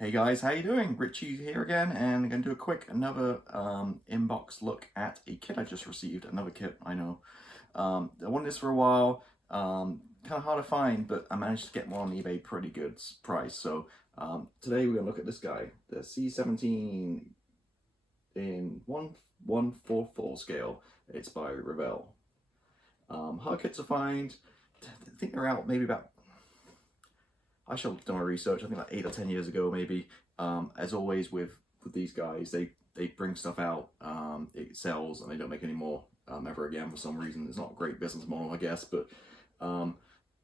Hey guys, how you doing? Richie here again, and I'm going to do a quick another inbox look at a kit I just received. Another kit, I know. I wanted this for a while. Kind of hard to find, but I managed to get one on eBay pretty good price. So today we're going to look at this guy, the C-17 in 1:144 scale. It's by Revell. Hard kit to find. I think they're out maybe about, I should have done my research, I think like 8 or 10 years ago maybe. As always with these guys, they bring stuff out, it sells, and they don't make any more ever again for some reason. It's not a great business model, I guess, but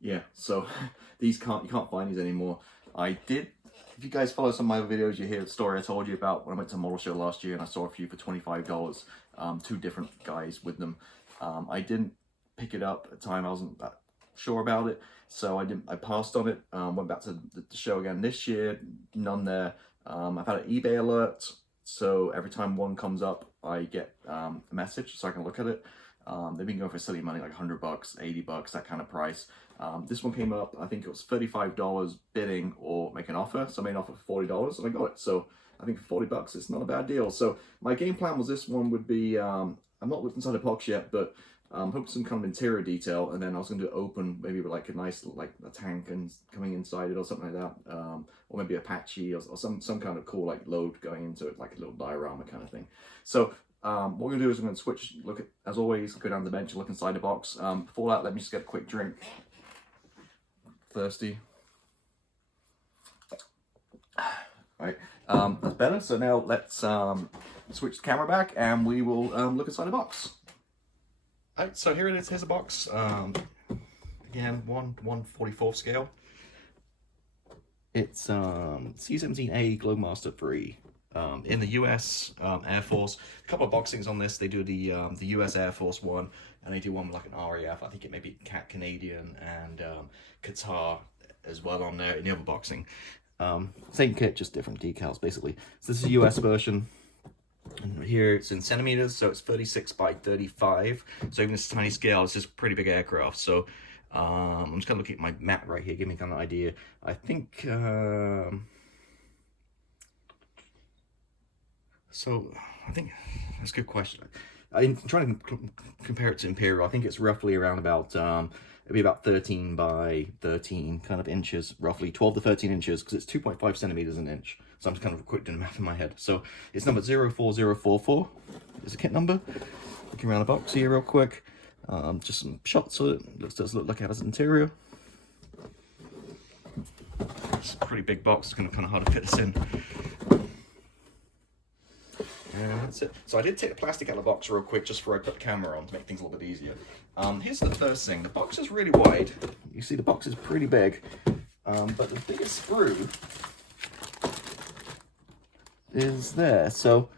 yeah, so you can't find these anymore. I did, if you guys follow some of my other videos, you hear the story I told you about when I went to a model show last year and I saw a few for $25, two different guys with them. I didn't pick it up at the time, I wasn't that sure about it, so I passed on it. Went back to the show again this year, none there. I've had an eBay alert, so every time one comes up I get a message so I can look at it. They've been going for silly money, like $100, $80, that kind of price. This one came up, I think it was $35 bidding or make an offer, so I made an offer for $40 and I got it. So I think for $40 it's not a bad deal. So my game plan was this one would be, I've not looked inside the box yet, but hoping some kind of interior detail, and then I was going to open maybe with like a nice, like a tank and coming inside it or something like that, or maybe Apache or some kind of cool like load going into it, like a little diorama kind of thing. So what we're going to do is I'm going to switch, look at, as always, go down the bench and look inside the box. Before that, let me just get a quick drink. Thirsty. Right, that's better. So now let's switch the camera back and we will look inside the box. Alright, so here it is. Here's a box. Again, 1/144 scale. It's C-17 Globemaster III. In the US Air Force. A couple of boxings on this. They do the US Air Force one, and they do one with like an RAF. I think it may be Canadian and Qatar as well on there in the other boxing. Same kit, just different decals basically. So this is a US version. And here it's in centimeters, so it's 36 by 35. So even this tiny scale, it's just pretty big aircraft. So I'm just gonna look at my map right here, give me kind of an idea. I think so. I think that's a good question. I'm trying to compare it to Imperial. I think it's roughly around about it'd be about 13 by 13 kind of inches, roughly 12 to 13 inches, because it's 2.5 centimeters an inch. So I'm just kind of quick doing the math in my head. So it's number 04044 is the kit number. Looking around the box here real quick. Just some shots of it. Does look like it has an interior. It's a pretty big box. It's going to kind of hard to fit this in. And that's it. So I did take the plastic out of the box real quick just before I put the camera on to make things a little bit easier. Here's the first thing. The box is really wide. You see the box is pretty big. But the biggest screw is there. So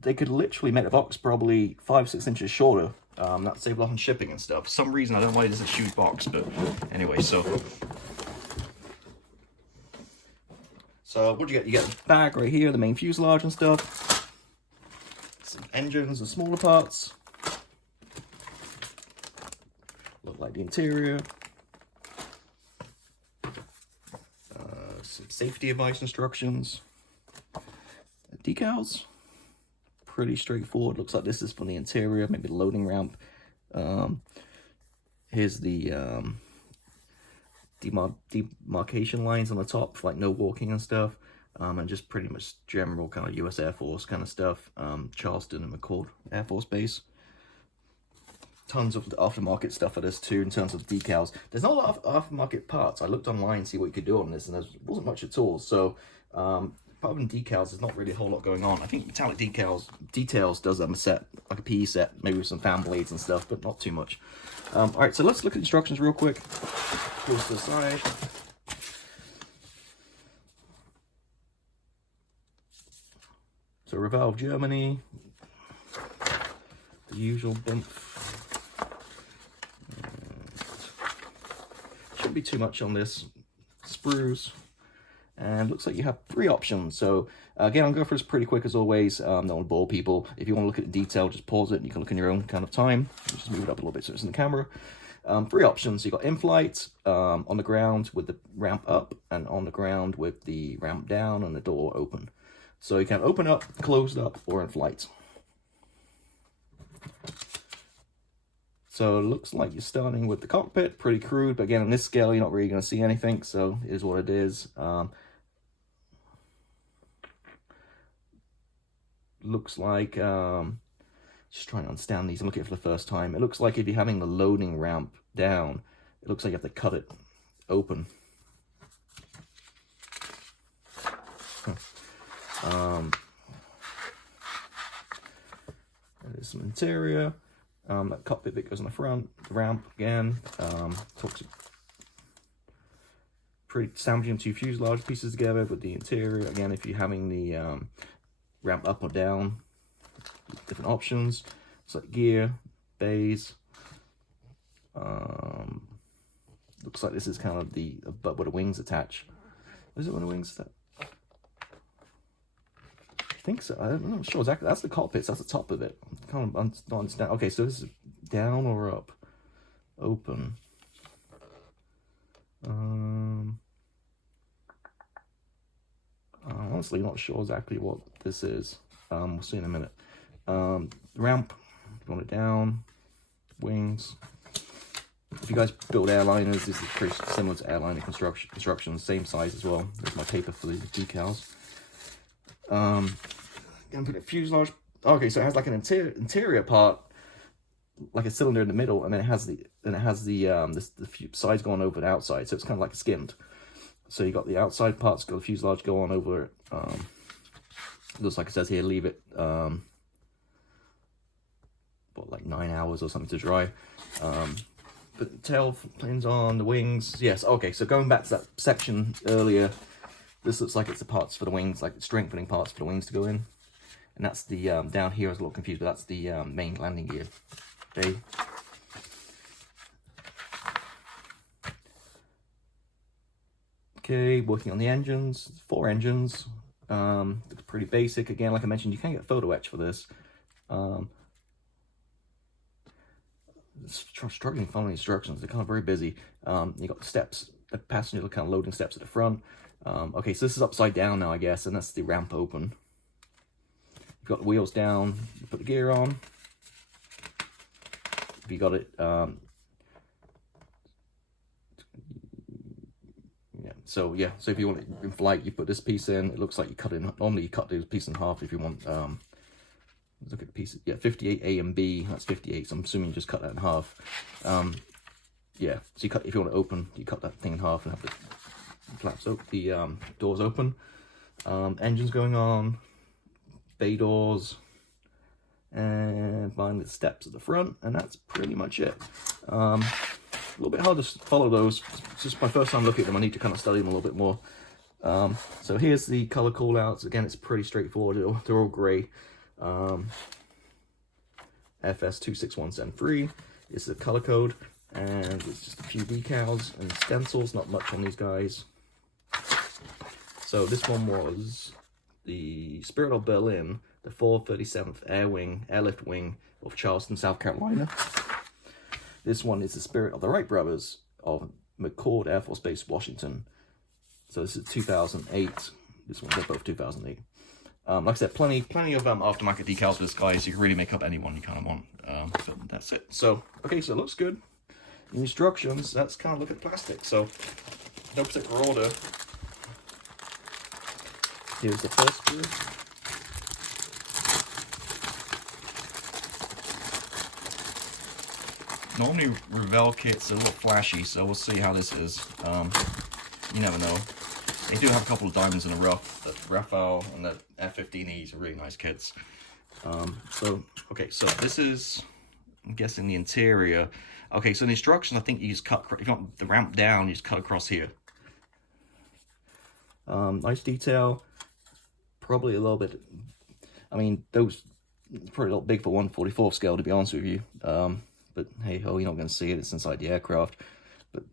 they could literally make the box probably 5-6 inches shorter. That saved a lot on shipping and stuff. For some reason, I don't know why this is a huge box, but anyway, so what do you get? You get the bag right here, the main fuselage and stuff. Some engines and smaller parts. Look like the interior. Some safety advice instructions. Decals. Pretty straightforward. Looks like this is from the interior, maybe the loading ramp. Here's the demarcation lines on the top for like no walking and stuff, and just pretty much general kind of US Air Force kind of stuff. Charleston and McCord Air Force Base. Tons of aftermarket stuff for this too in terms of decals. There's not a lot of aftermarket parts. I looked online to see what you could do on this, and there wasn't much at all. So apart from decals, there's not really a whole lot going on. I think metallic details does a set, like a PE set, maybe with some fan blades and stuff, but not too much. All right, so let's look at instructions real quick. Goes to the side. So Revell, Germany. The usual bump. Shouldn't be too much on this. Sprues. And looks like you have 3 options. So again, I'm going for this pretty quick as always. Don't want to bore people. If you want to look at the detail, just pause it and you can look in your own kind of time. Just move it up a little bit so it's in the camera. Three options. You got in flight, on the ground with the ramp up, and on the ground with the ramp down and the door open. So you can open up, closed up, or in flight. So it looks like you're starting with the cockpit, pretty crude, but again, on this scale, you're not really going to see anything, so it is what it is. Looks like, just trying to understand these, I'm looking at it for the first time. It looks like if you're having the loading ramp down, it looks like you have to cut it open. There's some interior. That cockpit bit goes on the front. The ramp again. Talks pretty sandwiching two fuselage pieces together with the interior. Again, if you're having the ramp up or down, different options. It's like gear, bays. Looks like this is kind of the butt where the wings attach. Is it where the wings attach? I think so. I'm not sure exactly. That's the cockpit. So that's the top of it. I can't understand. Okay, so this is down or up? Open. I'm honestly not sure exactly what this is. We'll see in a minute. Ramp, you want it down. Wings. If you guys build airliners, this is pretty similar to airliner construction, same size as well. There's my paper for the decals. Gonna put a fuselage. Okay, so it has like an interior part, like a cylinder in the middle, and then it has the sides going over the outside, so it's kind of like skimmed. So you got the outside parts, got the fuselage go on over it. Looks like it says here, leave it like 9 hours or something to dry. But the tail planes on, the wings. Yes, okay, so going back to that section earlier, this looks like it's the parts for the wings, like the strengthening parts for the wings to go in. And that's the, down here I was a little confused, but that's the main landing gear. Okay. Okay, working on the engines, 4 engines. Looks pretty basic. Again, like I mentioned, you can get photo etch for this. Struggling following instructions. They're kind of very busy. You got the steps, the passenger kind of loading steps at the front. Okay, so this is upside down now, I guess, and that's the ramp open. You've got the wheels down, you put the gear on. If you got it, so if you want it in flight, you put this piece in. It looks like you cut it, normally you cut this piece in half if you want, look at the pieces, 58 A and B, that's 58, so I'm assuming you just cut that in half. So you cut, if you want it open, you cut that thing in half and have the flaps open, the doors open. Engines going on, bay doors, and finally the steps at the front, and that's pretty much it. A little bit hard to follow those. It's just my first time looking at them. I need to kind of study them a little bit more. So here's the color callouts. Again, it's pretty straightforward. They're all gray. FS26173 is the color code, and it's just a few decals and stencils, not much on these guys. So this one was the Spirit of Berlin, the 437th Airlift Wing of Charleston, South Carolina. This one is the Spirit of the Wright Brothers of McCord Air Force Base, Washington. So this is 2008. This one's both 2008. Like I said, plenty of aftermarket decals for this guy, so you can really make up any one you kind of want. But that's it. So, okay, so it looks good. The instructions, let's kind of look at the plastic. So, no particular order. Here's the first screw. Normally, Revell kits are a little flashy, so we'll see how this is. You never know. They do have a couple of diamonds in the rough. The Revell and the F-15Es are really nice kits. Okay, so this is, I'm guessing, the interior. Okay, so in the instructions, I think you just cut, if you want the ramp down, you just cut across here. Nice detail. Probably a little bit, I mean, those, it's probably a little big for 1/44 scale, to be honest with you. But hey ho, you're not going to see it, it's inside the aircraft. But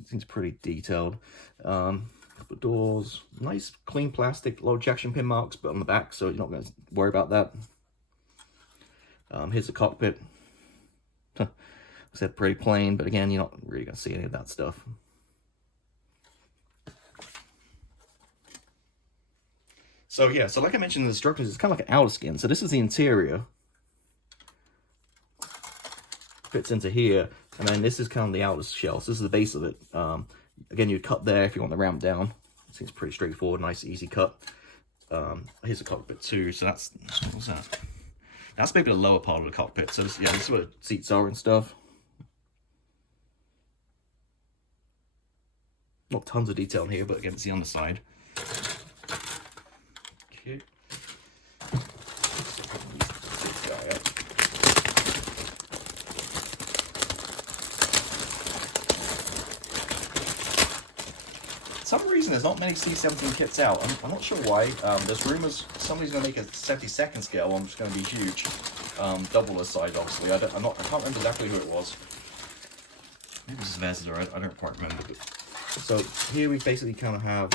it seems pretty detailed. Couple of doors, nice clean plastic, low ejection pin marks, but on the back, so you're not going to worry about that. Here's the cockpit. I said pretty plain, but again, you're not really going to see any of that stuff. So yeah, so like I mentioned in the instructions, it's kind of like an outer skin. So this is the interior. Fits into here, and then this is kind of the outer shell. So this is the base of it. Again, you'd cut there if you want the ramp down. It seems pretty straightforward, nice, easy cut. Here's the cockpit too. So that's, what's that? That's maybe the lower part of the cockpit. So this, yeah, this is where the seats are and stuff. Not tons of detail in here, but again, it's the underside. Okay. For some reason, there's not many C-17 kits out. I'm not sure why. There's rumors somebody's going to make a 72nd scale one, which is going to be huge. Double the size, obviously. I can't remember exactly who it was. Maybe this is Vez's, or I don't quite remember. But... So here we basically kind of have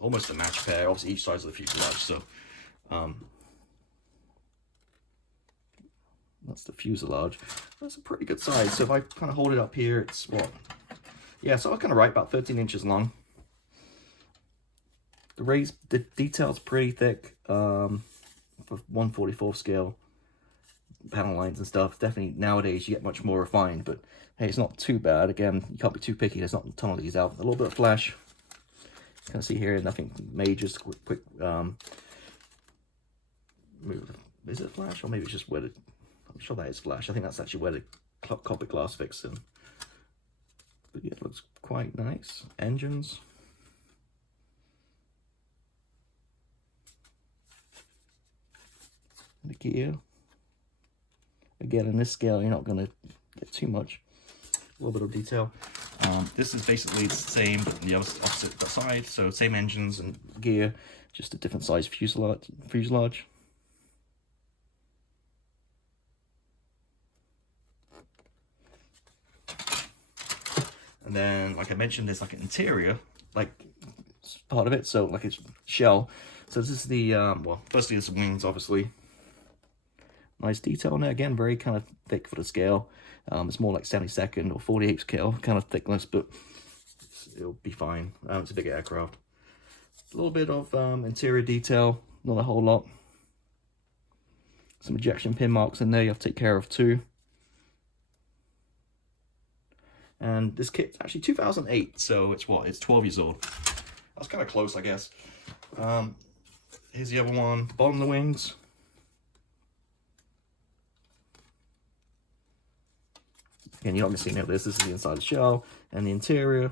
almost a match pair, obviously each side of the fuselage. So that's the fuselage. That's a pretty good size. So if I kind of hold it up here, it's what? Yeah, so I was kind of right, about 13 inches long. The detail's pretty thick for 1/44 scale panel lines and stuff. Definitely nowadays you get much more refined, but hey, it's not too bad. Again, you can't be too picky. There's not a ton of these out. A little bit of flash. You can see here, nothing major. Just quick move. Is it flash, or maybe it's just where the? I'm sure that is flash. I think that's actually where the cockpit glass fits in. But yeah, it looks quite nice. Engines. The gear. Again, in this scale, you're not going to get too much. A little bit of detail. This is basically the same, but the opposite side. So same engines and gear, just a different size fuselage. And then, like I mentioned, there's like an interior, like part of it, so like a shell. So this is the, well, firstly there's wings, obviously. Nice detail on it, again, very kind of thick for the scale. It's more like 72nd or 48th scale kind of thickness, but it'll be fine. It's a big aircraft. A little bit of interior detail, not a whole lot. Some ejection pin marks in there you have to take care of too. And this kit's actually 2008, so it's what? It's 12 years old. That's kind of close, I guess. Here's the other one, bottom of the wings. Again, you're not missing out this. This is the inside of the shell and the interior.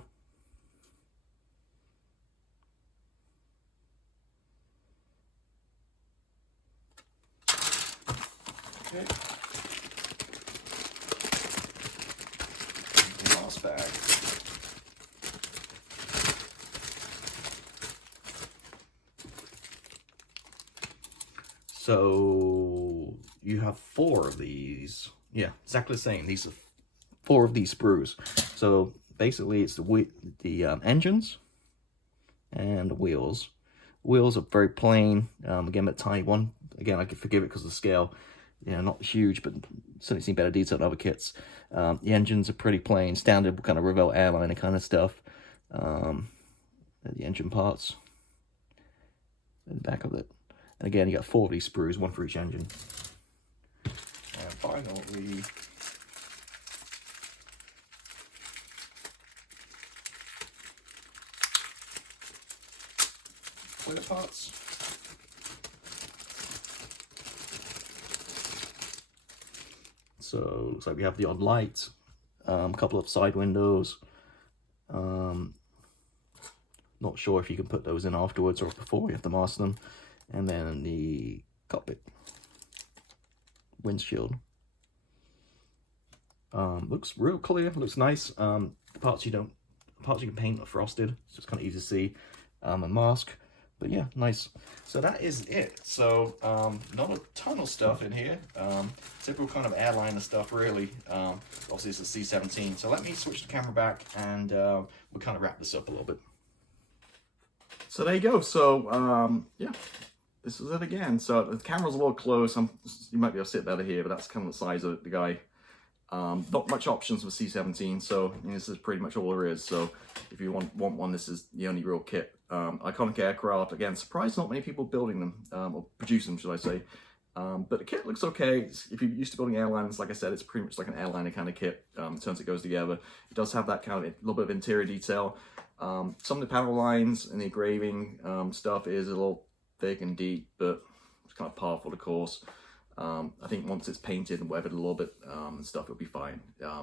Okay. Last bag. So you have 4 of these. Yeah, exactly the same. These are 4 of these sprues. So basically it's the engines and the wheels. Wheels are very plain. Again, a tiny one. Again, I can forgive it because of the scale. You know, not huge, but certainly seen better detail in other kits. The engines are pretty plain, standard kind of Revell airliner kind of stuff. The engine parts. And the back of it. And again, you got 4 of these sprues, 1 for each engine. And finally, clear parts. So looks like we have the odd light, a couple of side windows. Not sure if you can put those in afterwards or before, you have to mask them. And then the cockpit windshield. Looks real clear, looks nice. The parts you can paint are frosted, so it's kind of easy to see. A mask, but yeah, nice. So that is it. So not a ton of stuff in here. Typical kind of airliner stuff, really. Obviously it's a C-17. So let me switch the camera back and we'll kind of wrap this up a little bit. So there you go. So yeah, this is it again. So the camera's a little close. You might be able to see it better here, but that's kind of the size of the guy. Not much options for C-17, so this is pretty much all there is. So if you want one, this is the only real kit. Iconic aircraft, again, surprised not many people building them, or produce them, should I say. But the kit looks okay. If you're used to building airlines, like I said, it's pretty much like an airliner kind of kit. In terms it goes together. It does have that kind of a little bit of interior detail. Some of the panel lines and the engraving stuff is a little thick and deep, but it's kind of par for the course. I think once it's painted and weathered a little bit and stuff, it'll be fine. Yeah,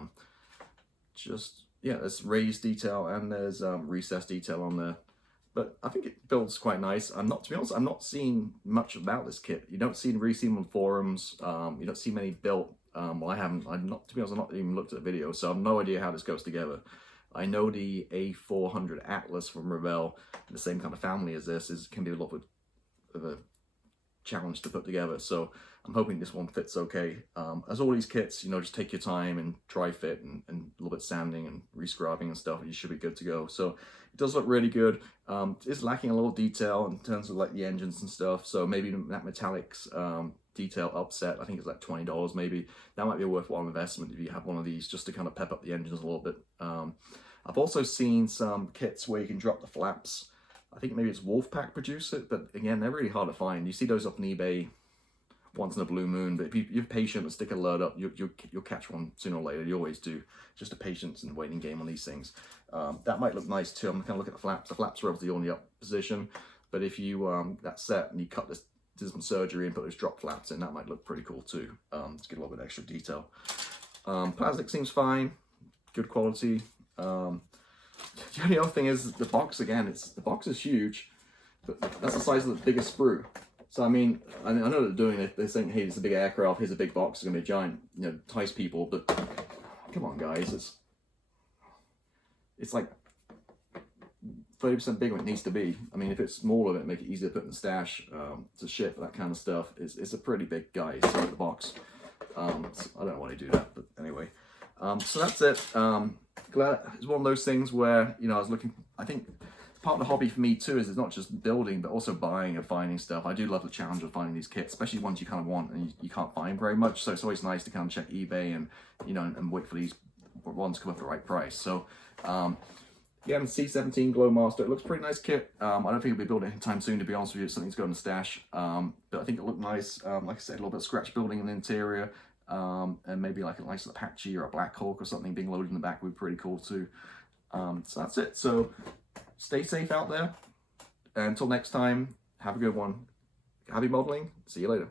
there's raised detail and there's recessed detail on there. But I think it builds quite nice. To be honest, I'm not seeing much about this kit. You don't really see them on forums. You don't see many built. Well, to be honest, I've not even looked at the video, so I have no idea how this goes together. I know the A400 Atlas from Revell, the same kind of family as this, can be a little bit of a challenge to put together. So I'm hoping this one fits okay. As all these kits, just take your time and try fit and a little bit sanding and rescrubbing and stuff, you should be good to go. So it does look really good. It's lacking a little detail in terms of like the engines and stuff. So maybe that metallics detail upset, I think it's like $20 maybe. That might be a worthwhile investment if you have one of these, just to kind of pep up the engines a little bit. I've also seen some kits where you can drop the flaps. I think maybe it's Wolfpack produce it, but again, they're really hard to find. You see those up on eBay once in a blue moon, but if you're patient and stick a alert up, you'll catch one sooner or later. You always do. Just a patience and waiting game on these things. That might look nice too. I'm gonna look at the flaps. The flaps are obviously on the up position, but if you that set and you cut this, do some surgery and put those drop flaps in, that might look pretty cool too. To get a little bit extra detail. Plastic seems fine, good quality. The only other thing is the box again. The box is huge, but that's the size of the biggest sprue. So I mean, I know they're doing it. They're saying, "Hey, it's a big aircraft. Here's a big box. It's gonna be a giant, entice people." But come on, guys, it's like 30% bigger than it needs to be. I mean, if it's smaller, it'd make it easier to put in the stash to ship, that kind of stuff. It's a pretty big guy. So the box. So I don't know why they do that, but anyway. So that's it. Glad it's one of those things where I was looking. I think part of the hobby for me too is it's not just building, but also buying and finding stuff. I do love the challenge of finding these kits, especially ones you kind of want and you can't find very much. So it's always nice to kind of check eBay and and wait for these ones to come up at the right price. So yeah, the C-17 Globemaster. It looks a pretty nice kit. I don't think it'll be built anytime soon, to be honest with you. It's something to go in the stash. But I think it looked nice. Like I said, a little bit of scratch building in the interior. And maybe like a nice Apache or a Black Hawk or something being loaded in the back would be pretty cool too. So that's it. So stay safe out there. And until next time, have a good one. Happy modeling. See you later.